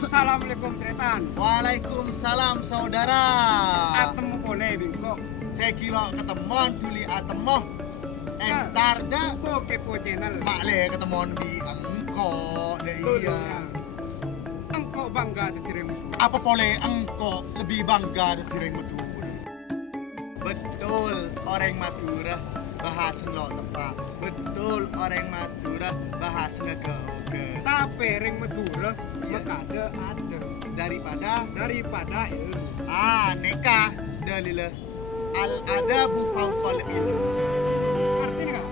Assalamualaikum Tretan. Waalaikumsalam saudara. Atemu boleh bingko. Saya kira ketemuan tuli atemu. Entar dah Kepo channel. makle ketemuan di engko deh iya. Engkau bangga dirimu. Apa boleh engko lebih bangga dari Madura? Betul, orang Madura bahasa lo tepat. Betul, orang Madura bahasa ke. Tapi ring Madura makada ada daripada ilmu. Neka dalil al adabu fauqal ilm. Artinya kak?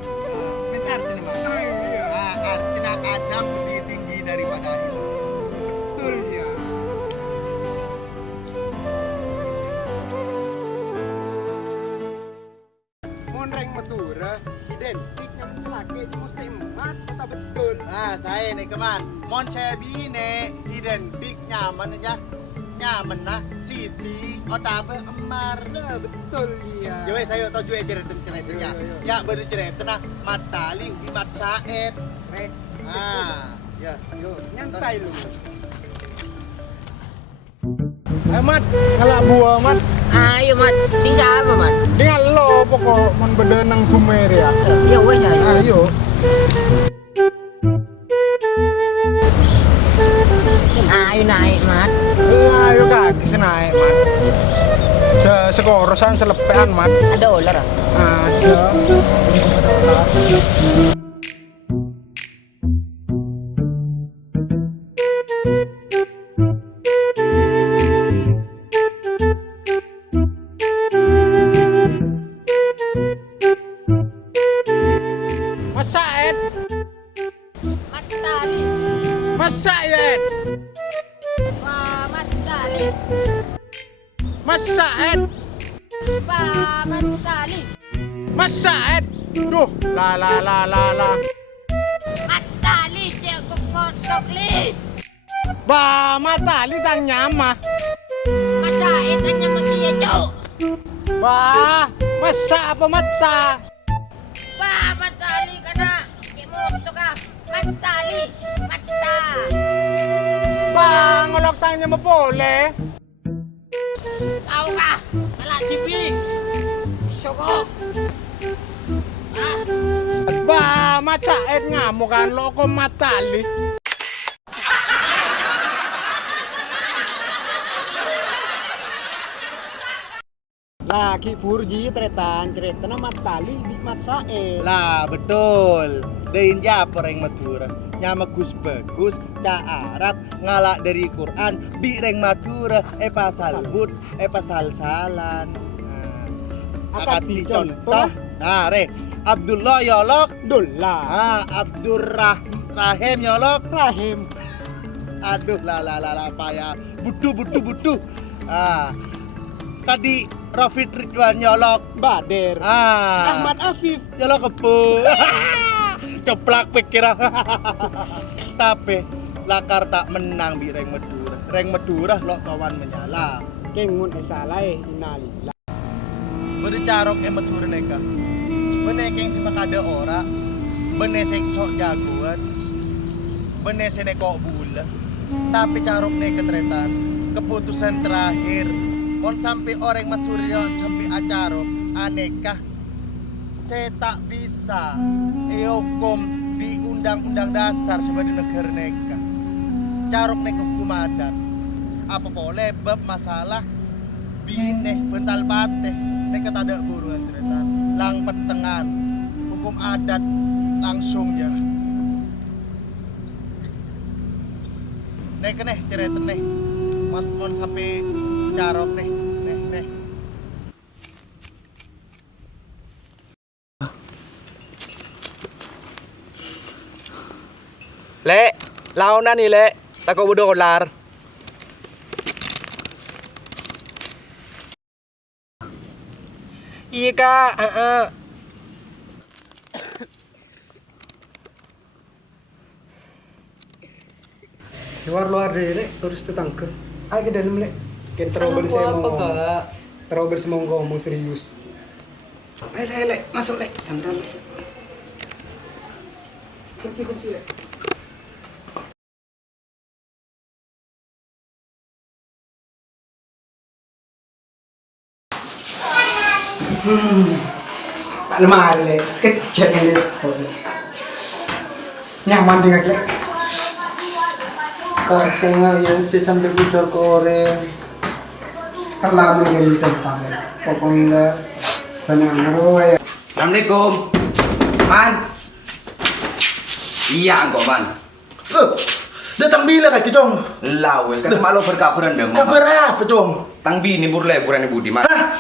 Minta artinya mah. Iya. Artinya adab lebih tinggi daripada ilmu. Betul ya. Mon ring Madura identik dengan selaki itu mesti emat kata betul. Saya nih keman, mon cebi nih identik nyaman aja, nyaman nah, Siti, otabe emar. Betul ya. Jadi saya tahu juga ceritanya. Ya baru cerita nah, matali di mat saet. Rek. Ya. Yo, nyantai lu. Mat, ngelak buah mat. Ayo mat, ding siapa mat? Dengan lo pokok man beda nang Bumer ya. Ya wes ayo. Ayo. Ayo naik mat. Ayo kaki senaik mat. Sekorosan selepean mat. Ada ular. Ada. Masa Ed? Mat tali. Masa ya Ed? Wah mat tali. Masa Ed? Wah mat tali. Masa Ed? Duh, la. Mat tali cek kotok li. Mata li tanya mah. Masa etanya makia cok. Masa apa mata? Wah mat tali kana cek motor kah. Mat tali. Mata. Ngolok tanya mah boleh. Tahu kah? Malah jibi. Sokok. Maca Ed ngamuk kan lo kok matali. Laki purji Tretan cerita nama tali di mat sae. Lah betul. Dein apa reng Madura? Nyama Gus bagus, ca Arab, ngalak dari Quran, bi reng Madura, pasal but, pasal salan. Akad dicontoh. Re Abdullah yolok, Dola. Abdurrahim yolok. Rahim. Aduh la payah. Butuh. Tadi Rafid Ridwan nyolok. Bader. Ahmad Afif. Nyolok kepu. Ceplak pikir. Tapi lakar tak menang di Reng Madura. Reng Madura lo kawan menyala. Kengun esalai innalillah. Bercarok Madura neka. Benekeng si makada ora. Benesek sok jagoan. Benesek kok bula. Tapi carok neka Tretan. Keputusan terakhir. Mon sampai orang Madura sampai acara aneka. Saya tak bisa hukum di undang-undang dasar sebagai negara neka. Carok neka hukum adat. Apa boleh bab masalah bineh bental pateh neka tak ada buruan cerita. Lang petengan hukum adat langsung ya. Neka nih cerita nih. Mas mon sampai carok nih. Lek, launan nih Lek, tako bodoh kolar. Iya kak, Luar deh, Lek. Terus tetangke. Ayo ke dalam, Lek. Kan terobel saya mau. Terobel semua ngomong serius. Ayo, Lek. Masuk, Lek. Sandal. Kunci, Lek. Tak lemah le. Sekejap ini. Nyaman dengan le. Kasi nga yan, si sambil bocor ko rin. Kalau mau jadi tempat, pokoknya banyak ngeroy. Assalamualaikum. Man. Iya kok man. Datang bila kaki Cong? Lawes kan malu berkabaran deh. Kabar apa Cong? Tang bini burle budi man. Hah?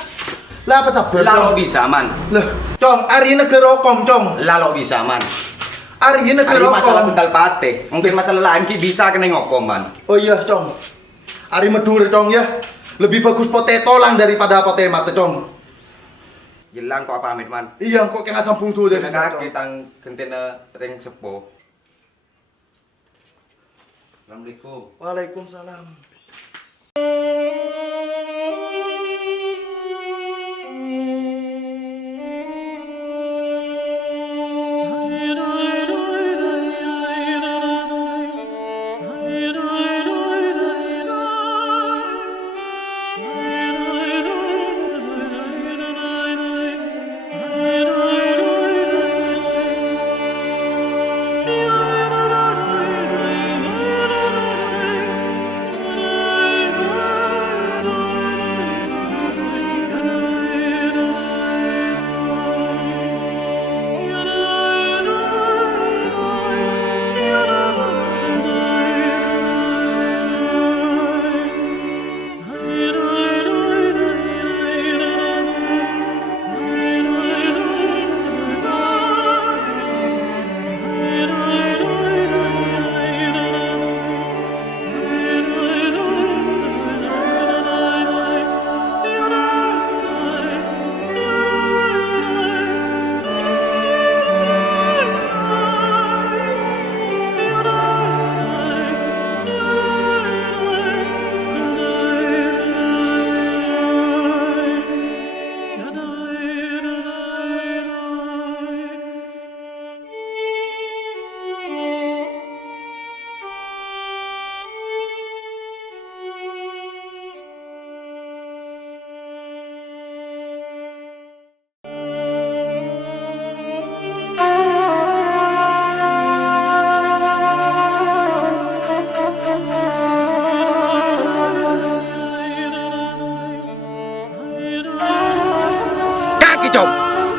Lah apa sabar? Lalu bisa man. Lah, Cong, hari ini kerokom Cong. Lalu bisa man. Hari ini Hari masalah kerokom. bental patek. Mungkin masalah lain ki bisa kena ngokom man. Oh iya Cong. Hari Madura Cong ya. Lebih bagus potato lang daripada pote mate Cong. Gilang kok pamit man. Iya kok kayak sambung tuh dari Silakan kita gentena ring sepo. Assalamualaikum. Waalaikumsalam.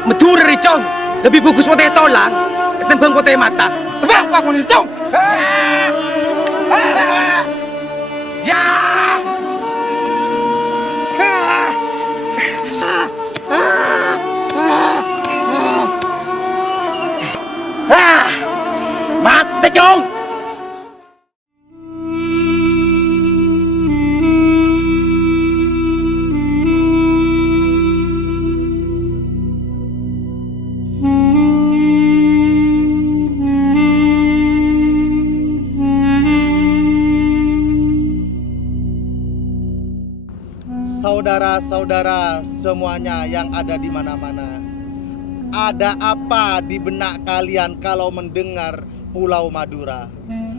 Madura rin, Chong! Lebih bagus potato lang ketimbang potato mata. Tebak pa ko ni Chong! Ya! Mati, Chong! Saudara-saudara semuanya yang ada di mana-mana. Ada apa di benak kalian kalau mendengar Pulau Madura?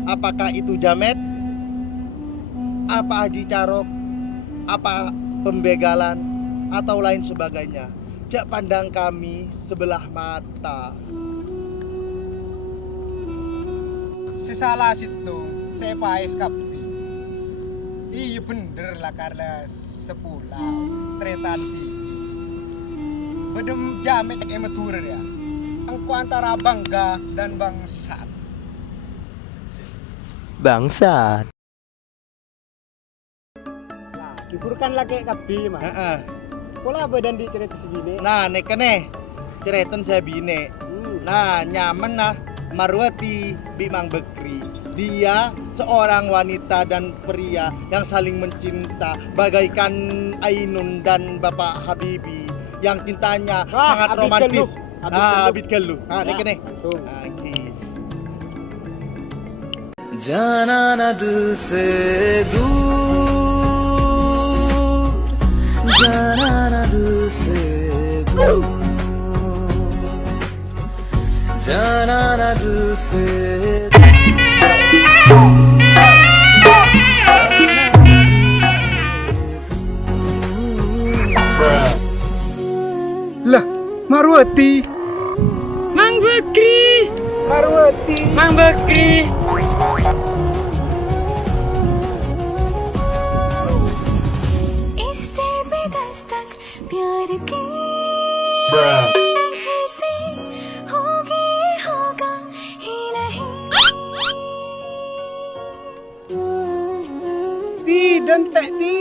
Apakah itu jamet? Apa aji carok? Apa pembegalan? Atau lain sebagainya? Jak pandang kami sebelah mata. Sesalah situ, saya pais kapi. Iya bener lah karena sepulau, stretan tinggi. Bedem jamet yang matur ya. Angku antara bangga dan bangsat. Bangsat. Nah, kiburkan lagi kapi mah. Pola badan di cerita segini. Nah, nek kene ceriten saya bine. Nah, nyaman nah Marwati Bimang Bekri. Dia seorang wanita dan pria yang saling mencinta bagaikan Ainun dan Bapak Habibi yang cintanya sangat Abid romantis. Galuh. Abid Galuh. Nah, nek kene. Langsung. Oke. जाना न दिल से दूर जाना न दिल से दूर जाना न दिल से Marwati. Mang Bekri. Marwati. Mang Bekri. इस दिल पे दस्तक प्यार की फिर से होगी होगा ही नहीं Ti, dantek ti.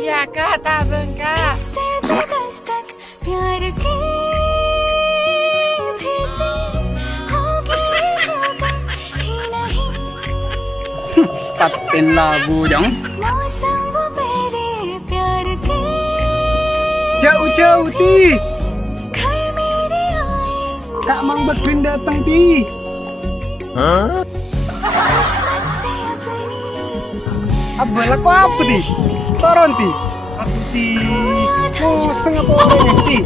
Iya kak, tabeng kak. इस दिल पे दस्तक प्यार की फिर से होगी होगा ही नहीं Paten lagu dong. मौसम वो मेरे प्यार के Jauh-jauh ti. घर मेरे आए Kak Mang Bekrin datang ti. किस्मत से अपनी Abal aku apa ti? Toron ti. Aku ti. Museng apa orang ti?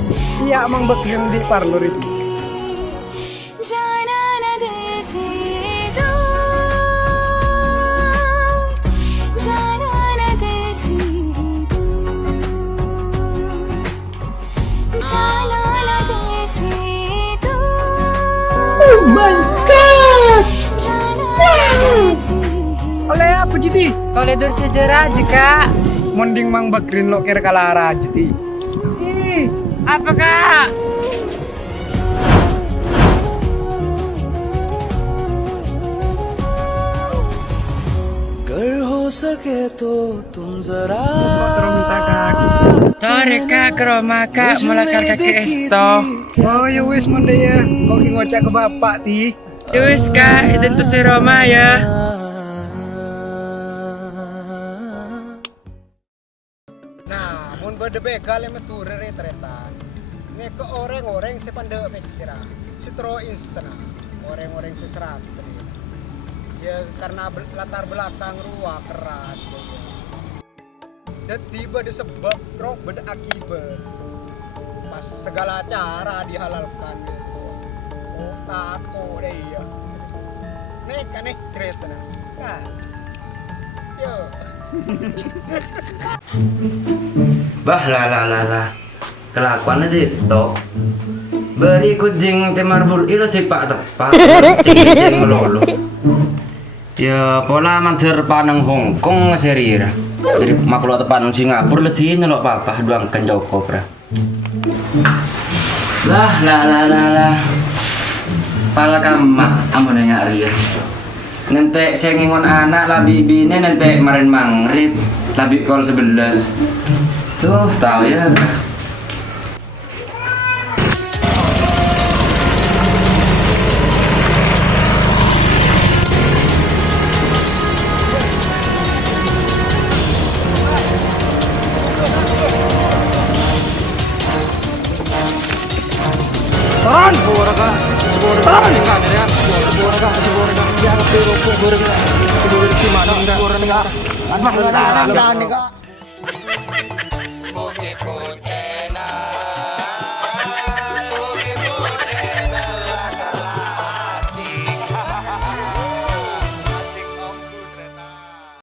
Iya Mang Bekrin di parlor itu. जाना न दिल से दूर जाना न दिल से दूर जाना न दिल से दूर Oh my god. जाना न दिल से Oleh apa ti? Oleh dur sejarah aja kak. Mending Mang Bekrin lo kira kalara aja ti. Ih, apa kak? Terus minta kaki. Tore kak ke rumah kak melakar kaki esto. Oh ya wis monde ya. Kok ki ngocak ke bapak ti. Yowis kak, itu tuh si Roma ya. Nah, mun bade begal yang meture retretan. Nek ke orang-orang sepande mikira. Setro instan. Orang-orang seserantri. Ya karena latar belakang ruah keras gitu. Jadi bade sebab roh bade akibat. Pas segala cara dihalalkan gitu. Oh tako deh ya. Nek aneh kereta. Kan. Yo. Bah lah kelakuan aja itu beri kucing temar bul ilo cepak tepak cing melulu ya pola mandir panang Hongkong serira dari makhluk tepan Singapura lebih nyelok papa doang kan Joko pra lah pala kamat amun nengak ria nanti saya ngingon anak labi bini nanti marin mangrib labi kol 11 tuh tahu ya Tahan! Tahan! Tahan! Tahan!